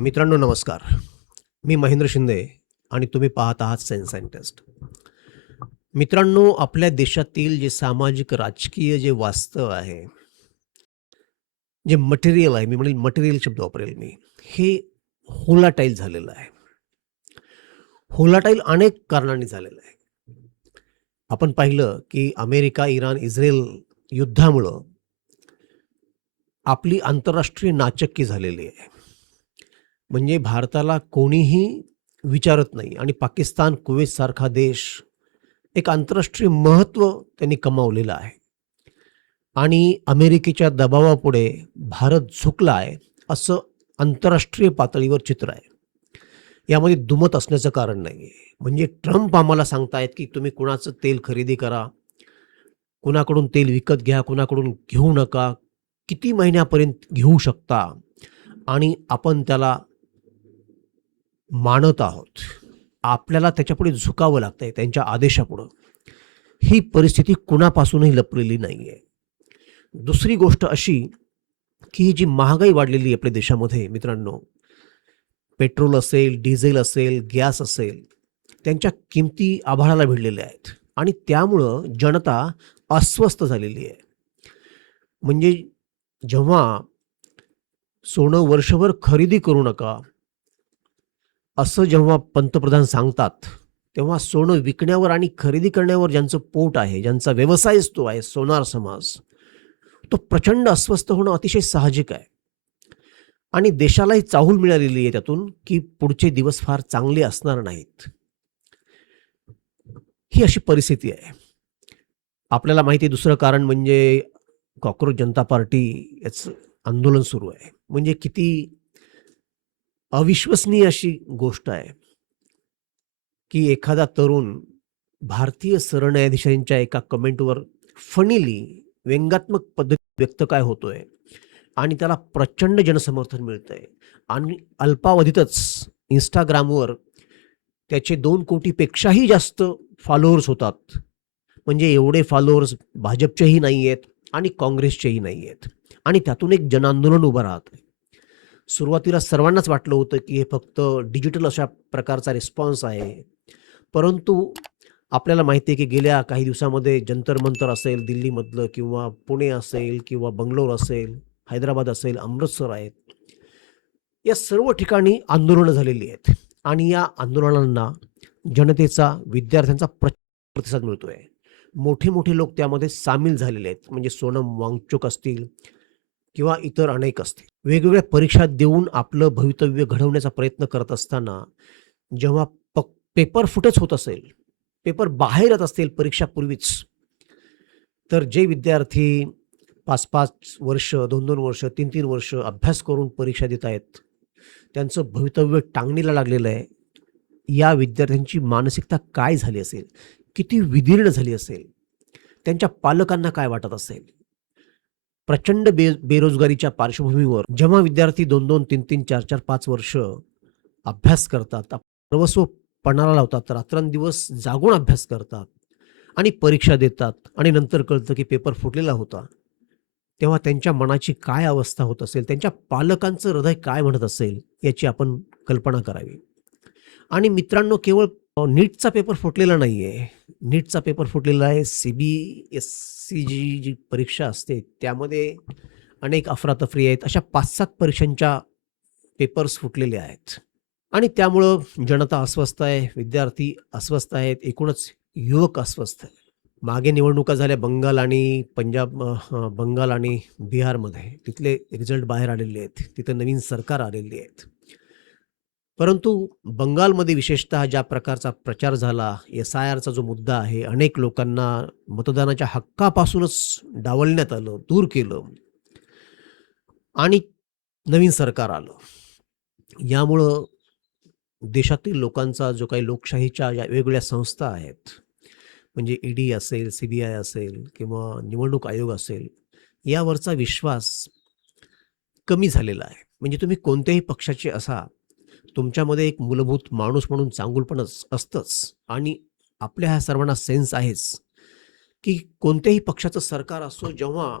मित्रांनो नमस्कार. मी महेंद्र शिंदे आणि तुम्ही पाहत आहात सेन्स अँड टेस्ट. मित्रांनो, आपल्या देशातील जे सामाजिक राजकीय जे वास्तव आहे, जे मटेरियल आहे, मी म्हणेल मटेरियल शब्द वापरेल मी, हे व्होलाटाईल झालेलं आहे. व्होलाटाईल अनेक कारणांनी झालेलं आहे. आपण पाहिलं की अमेरिका, इराण, इस्रायल युद्धामुळं आपली आंतरराष्ट्रीय नाचक्की झालेली आहे. म्हणजे भारताला कोणीही विचारत नाही आणि पाकिस्तान, कुवेतसारखा देश एक आंतरराष्ट्रीय महत्त्व त्यांनी कमावलेलं आहे आणि अमेरिकेच्या दबावापुढे भारत झुकला आहे, असं आंतरराष्ट्रीय पातळीवर चित्र आहे. यामध्ये दुमत असण्याचं कारण नाही आहे. म्हणजे ट्रम्प आम्हाला सांगतायत, की तुम्ही कुणाचं तेल खरेदी करा, कुणाकडून तेल विकत घ्या, कुणाकडून घेऊ नका, किती महिन्यापर्यंत घेऊ शकता आणि आपण त्याला मानत आहोत. आपल्याला त्याच्यापुढे झुकावं लागतंय त्यांच्या आदेशापुढं. ही परिस्थिती कुणापासूनही लपलेली नाहीये. दुसरी गोष्ट अशी, की ही जी महागाई वाढलेली आहे आपल्या देशामध्ये मित्रांनो, पेट्रोल असेल, डिझेल असेल, गॅस असेल, त्यांच्या किमती आभाळाला भिडलेल्या आहेत आणि त्यामुळं जनता अस्वस्थ झालेली आहे. म्हणजे जेव्हा सोनं वर्षभर खरेदी करू नका, असं जेव्हा पंतप्रधान सांगतात, तेव्हा सोनं विकण्यावर आणि खरेदी करण्यावर ज्यांचं पोट आहे, ज्यांचा व्यवसायच तो आहे, सोनार समाज, तो प्रचंड अस्वस्थ होणं अतिशय साहजिक आहे. आणि देशालाही चाहूल मिळालेली आहे त्यातून, की पुढचे दिवस फार चांगले असणार नाहीत. ही अशी परिस्थिती आहे. आपल्याला माहिती आहे दुसरं कारण म्हणजे कॉकरोच जनता पार्टी याचं आंदोलन सुरू आहे. म्हणजे किती अविश्वसनीय अशी गोष्ट आहे, की एखादा तरुण भारतीय सरन्यायाधीशांच्या एका कमेंटवर फनीली व्यंगात्मक पद्धतीत व्यक्त काय होतोय आणि त्याला प्रचंड जनसमर्थन मिळतंय आणि अल्पावधीतच Instagramवर त्याचे 2 कोटीपेक्षाही जास्त फॉलोअर्स होतात. म्हणजे एवढे फॉलोअर्स भाजपचेही नाही आहेत आणि काँग्रेसचेही नाही आहेत आणि त्यातून एक जनआंदोलन उभं राहतंय. सुरुवातीला सर्वांनाच वाटलं होतं, की हे फक्त डिजिटल अशा प्रकारचा रिस्पॉन्स आहे. परंतु आपल्याला माहिती आहे, की गेल्या काही दिवसामध्ये जंतर मंतर असेल दिल्लीमधलं किंवा पुणे असेल किंवा बंगलोर असेल, हैदराबाद असेल, अमृतसर आहेत. या सर्व ठिकाणी आंदोलनं झालेली आहेत आणि या आंदोलनांना जनतेचा, विद्यार्थ्यांचा प्रतिसाद मिळतोय. मोठे-मोठे लोक त्यामध्ये सामील झालेले आहेत. म्हणजे सोनम वांगचुक असतील किंवा इतर अनेक असतील. वेगवेगळ्या परीक्षा देऊन आपलं भवितव्य घडवण्याचा प्रयत्न करत असताना जेव्हा पेपर फुटच होत असेल, पेपर बाहेर येत असतील परीक्षापूर्वीच, तर जे विद्यार्थी 5-5 वर्ष, 2-2 वर्ष, 3-3 वर्ष अभ्यास करून परीक्षा देत आहेत, त्यांचं भवितव्य टांगणीला लागलेलं आहे. या विद्यार्थ्यांची मानसिकता काय झाली असेल? किती विदीर्ण झाली असेल? त्यांच्या पालकांना काय वाटत असेल? प्रचंड बेरोजगारीच्या पार्श्वभूमीवर जेव्हा विद्यार्थी 2-2, 3-3, 4-4, 5 वर्ष अभ्यास करतात, सर्वस्व पणाला लावतात, रात्रंदिवस जागून अभ्यास करतात आणि परीक्षा देतात आणि नंतर कळतं की पेपर फुटलेला होता. तेव्हा त्यांच्या मनाची काय अवस्था होत असेल, त्यांच्या पालकांचं हृदय काय म्हणत असेल, याची आपण कल्पना करावी. आणि मित्रांनो, केवळ नीटचा पेपर फुटलेला नाहीये. नीटचा पेपर फुटलेला आहे. CBSCची जी परीक्षा असते, त्यामध्ये अनेक अफरातफरी आहेत. अशा 5-7 परीक्षांच्या पेपर्स फुटलेले आहेत. आणि त्यामुळं जनता अस्वस्थ आहे, विद्यार्थी अस्वस्थ आहेत, एकूणच युवक अस्वस्थ आहे. मागे निवडणुका झाल्या बंगाल आणि बंगाल आणि बिहारमध्ये. तिथले रिझल्ट बाहेर आलेले आहेत. तिथं नवीन सरकार आलेली आहेत. परंतु बंगालमध्ये विशेषतः ज्या प्रकारचा प्रचार झाला, SIRचा जो मुद्दा आहे, अनेक लोकांना मतदानाच्या हक्कापासूनच डावलण्यात आलं, दूर केलं आणि नवीन सरकार आलं. यामुळं देशातील लोकांचा जो काही लोकशाहीच्या ज्या वेगवेगळ्या संस्था आहेत, म्हणजे ED असेल, CBI असेल किंवा निवडणूक आयोग असेल, यावरचा विश्वास कमी झालेला आहे. म्हणजे तुम्ही कोणत्याही पक्षाचे असा, तुमच्यामध्ये एक मूलभूत माणूस म्हणून चांगुलपण असतंच आणि आपल्या ह्या सर्वांना सेन्स आहेच, की कोणत्याही पक्षाचं सरकार असो, जेव्हा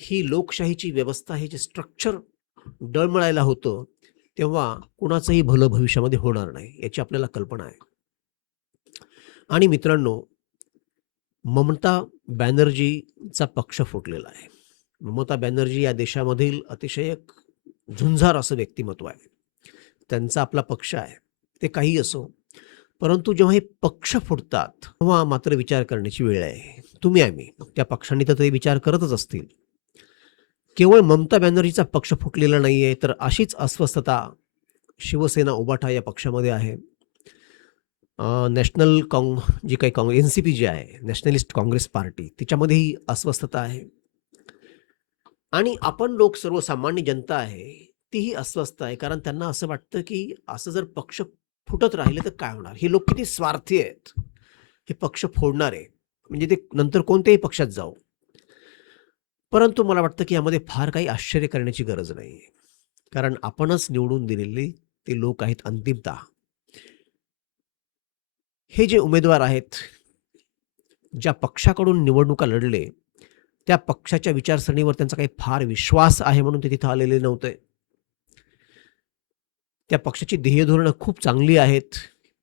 ही लोकशाहीची व्यवस्था, हे जे स्ट्रक्चर डळमळायला होतं, तेव्हा कुणाचंही भलं भविष्यामध्ये होणार नाही, याची आपल्याला कल्पना आहे. आणि मित्रांनो, ममता बॅनर्जीचा पक्ष फुटलेला आहे. ममता बॅनर्जी या देशामधील अतिशय एक झुंजार असं व्यक्तिमत्व आहे. त्यांचा आपला पक्ष आहे. ते काहीही असो. परंतु जेव्हा हे पक्ष फुटतात, तेव्हा मात्र विचार करण्याची वेळ आहे. तुम्ही आम्ही त्या पक्षांनी तर ते विचार करतच असतील. केवळ ममता बॅनर्जीचा पक्ष फुटलेला नाहीये, तर अशीच अस्वस्थता शिवसेना उभाठा या पक्षामध्ये आहे. नॅशनल जी काही एन-सी-पी जी आहे, नॅशनलिस्ट काँग्रेस पार्टी, तिच्यामध्येही अस्वस्थता आहे. आणि आपण लोक सर्वसामान्य जनता आहे, तीही अस्वस्थ आहे. कारण त्यांना असं वाटतं, की असं जर पक्ष फुटत राहिले तर काय होणार? हे लोक किती स्वार्थी आहेत. हे पक्ष फोडणारे, म्हणजे ते नंतर कोणत्याही पक्षात जावो. परंतु मला वाटतं, की यामध्ये फार काही आश्चर्य करण्याची गरज नाही. कारण आपणच निवडून दिलेले ते लोक आहेत अंतिमतः. हे जे उमेदवार आहेत, ज्या पक्षाकडून निवडणुका लढले, त्या पक्षाच्या विचारसरणीवर त्यांचा काही फार विश्वास आहे म्हणून ते तिथं आलेले नव्हते. त्या पक्षाची ध्येयधोरणं खूप चांगली आहेत.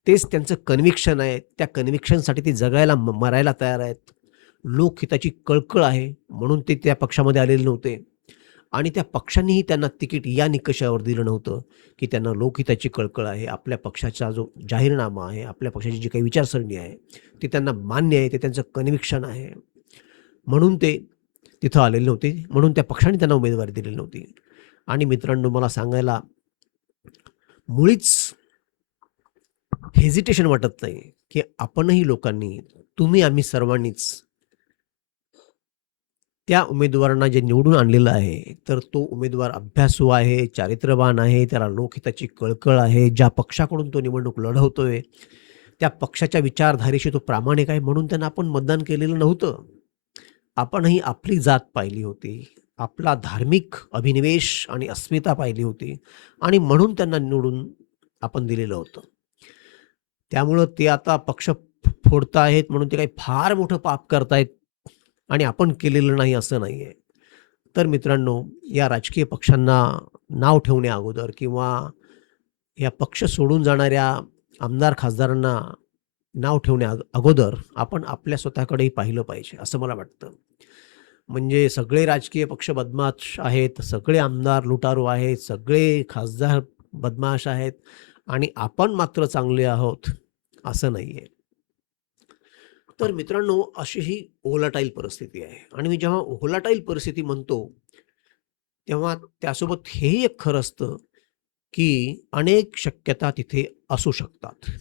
तेच त्यांचं कन्व्हिक्शन आहे. त्या कन्व्हिक्शनसाठी ते जगायला मरायला तयार आहेत. लोकहिताची कळकळ आहे म्हणून ते त्या पक्षामध्ये आलेले नव्हते. आणि त्या पक्षांनीही त्यांना तिकीट या निकषावर दिलं नव्हतं, की त्यांना लोकहिताची कळकळ आहे. आपल्या पक्षाचा जो जाहीरनामा आहे, आपल्या पक्षाची जी काही विचारसरणी आहे, ती त्यांना मान्य आहे. ते त्यांचं कन्व्हिक्शन आहे. म्हणून ते तिथं आलेले नव्हते. म्हणून त्या पक्षाने त्यांना उमेदवारी दिलेली नव्हती. आणि मित्रांनो, मला सांगायला मुळीच हेजिटेशन वाटत नाही, की आपणही लोकांनी, तुम्ही आम्ही सर्वांनीच त्या उमेदवारांना जे निवडून आणलेलं आहे, तर तो उमेदवार अभ्यासू आहे, चारित्र्यवान आहे, त्याला लोकहिताची कळकळ आहे. ज्या पक्षाकडून तो निवडणूक लढवतोय, त्या पक्षाच्या विचारधारेशी तो प्रामाणिक आहे म्हणून त्यांना आपण मतदान केलेलं नव्हतं. आपणही आपली जात पाहिली होती. आपला धार्मिक अभिनिवेश आणि अस्मिता पाहिली होती आणि म्हणून त्यांना निवडून आपण दिलेलं होतं. त्यामुळं ते आता पक्ष फोडताहेत म्हणून ते काही फार मोठं पाप करतायत आणि आपण केलेलं नाही असं नाहीये. तर मित्रांनो, या राजकीय पक्षांना नाव ठेवण्या अगोदर किंवा या पक्ष सोडून जाणाऱ्या आमदार, खासदारांना नाव ठेवण्या अगोदर आपण आपल्या स्वतःकडेही पाहिलं पाहिजे, असं मला वाटतं. म्हणजे सगळे राजकीय पक्ष बदमाश आहेत, सगळे आमदार लुटारू आहेत, सगळे खासदार बदमाश आहेत आणि आपण मात्र चांगले आहोत, असं नाहीये. तर मित्रांनो, अशी ही ओव्हलॅटाईल परिस्थिती आहे आणि मी जेव्हा ओव्हलॅटाईल परिस्थिती म्हणतो, तेव्हा त्यासोबत हेही एक खरं असतं, की अनेक शक्यता तिथे असू शकतात.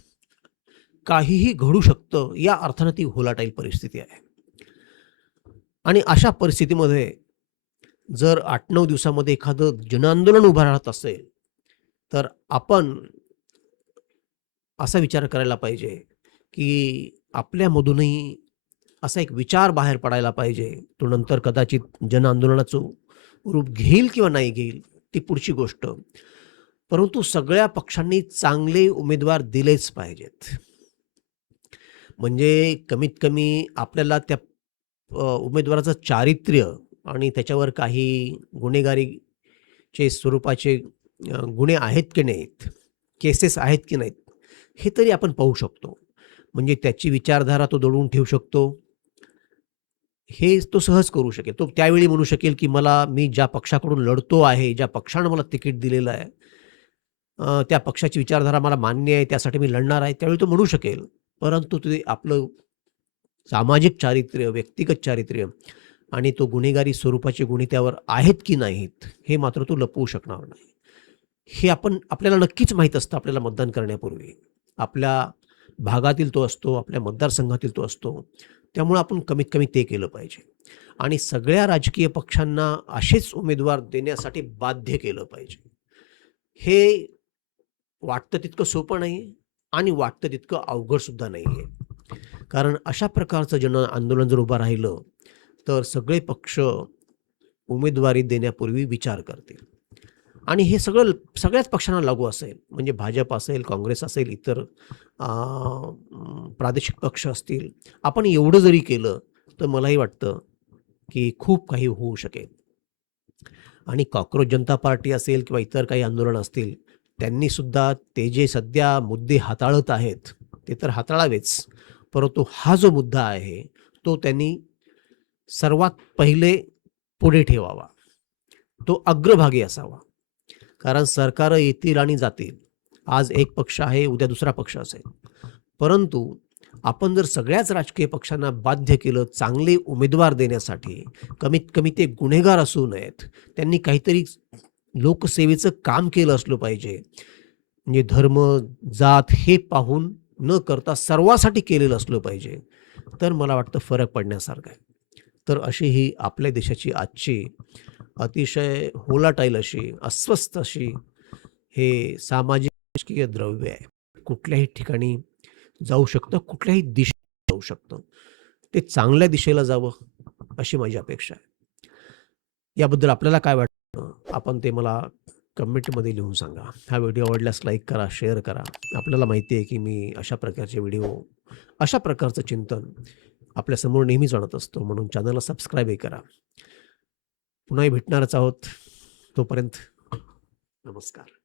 काहीही घडू शकतं, या अर्थानं ती व्होलाटाईल परिस्थिती आहे. आणि अशा परिस्थितीमध्ये जर 8-9 दिवसामध्ये एखादं जनआंदोलन उभं राहत असेल, तर आपण असा विचार करायला पाहिजे, की आपल्यामधूनही असा एक विचार बाहेर पडायला पाहिजे. तो नंतर कदाचित जनआंदोलनाचं रूप घेईल किंवा नाही घेईल, ती पुढची गोष्ट. परंतु सगळ्या पक्षांनी चांगले उमेदवार दिलेच पाहिजेत. म्हणजे कमीत कमी आपल्याला त्या उमेदवाराचं चारित्र्य आणि त्याच्यावर काही गुन्हेगारीचे स्वरूपाचे गुन्हे आहेत की नाहीत, केसेस आहेत की नाहीत, हे तरी आपण पाहू शकतो. म्हणजे त्याची विचारधारा तो दडवून ठेवू शकतो, हे तो सहज करू शकेल. तो त्यावेळी म्हणू शकेल, की मी ज्या पक्षाकडून लढतो आहे, ज्या पक्षानं मला तिकीट दिलेलं आहे, त्या पक्षाची विचारधारा मला मान्य आहे, त्यासाठी मी लढणार आहे. त्यावेळी तो म्हणू शकेल. परंतु ते आपलं सामाजिक चारित्र्य, व्यक्तिगत चारित्र्य आणि तो गुन्हेगारी स्वरूपाचे गुन्हे त्यावर आहेत की नाहीत, हे मात्र तो लपवू शकणार नाही. हे आपल्याला नक्कीच माहीत असतं आपल्याला मतदान करण्यापूर्वी. आपल्या भागातील तो असतो, आपल्या मतदारसंघातील तो असतो. त्यामुळं आपण कमीत कमी ते केलं पाहिजे. आणि सगळ्या राजकीय पक्षांना असेच उमेदवार देण्यासाठी बाध्य केलं पाहिजे. हे वाटतं तितकं सोपं नाही आणि वाटतं तितकं अवघड सुद्धा नाहीये. कारण अशा प्रकारचं आंदोलन जर उभं राहिलं, तर सगळे पक्ष उमेदवारी देण्यापूर्वी विचार करतील. आणि हे सगळ्याच पक्षांना लागू असेल. म्हणजे भाजप असेल, काँग्रेस असेल, इतर प्रादेशिक पक्ष असतील. आपण एवढं जरी केलं, तर मलाही वाटतं, की खूप काही होऊ शकेल. आणि कॉकरोच जनता पार्टी असेल किंवा इतर काही आंदोलन असतील, त्यांनी सुद्धा ते जे सध्या मुद्दे हाताळत आहेत, ते तर हाताळावेच. परंतु हा जो मुद्दा आहे, तो त्यांनी सर्वात पहिले पुढे ठेवावा. तो अग्रभागी असावा. कारण सरकारं येतील आणि जातील. आज एक पक्ष आहे, उद्या दुसरा पक्ष असेल. परंतु आपण जर सगळ्याच राजकीय पक्षांना बाध्य केलं चांगले उमेदवार देण्यासाठी, कमीत कमी ते गुन्हेगार असू नयेत. त्यांनी काहीतरी लोकसेवेचं काम केलं असलं पाहिजे. म्हणजे धर्म, जात हे पाहून न करता सर्वासाठी केलेलं असलं पाहिजे. तर मला वाटतं फरक पडण्यासारखा आहे. तर अशी ही आपल्या देशाची आजची अतिशय व्होलाटाईल अशी, अस्वस्थ अशी हे सामाजिक राजकीय द्रव्य आहे. कुठल्याही ठिकाणी जाऊ शकतं, कुठल्याही दिशेने जाऊ शकतं. ते चांगल्या दिशेला जावं, अशी माझी अपेक्षा आहे. याबद्दल आपल्याला काय वाटतं? आपण ते मला कमेंटमध्ये लिहून सांगा. हा व्हिडिओ आवडल्यास लाईक करा, शेअर करा. आपल्याला माहिती आहे, की मी अशा प्रकारचे व्हिडिओ, अशा प्रकारचं चिंतन आपल्यासमोर नेहमीच आणत असतो. म्हणून चॅनलला सबस्क्राईबही करा. पुन्हाही भेटणारच आहोत. तोपर्यंत नमस्कार.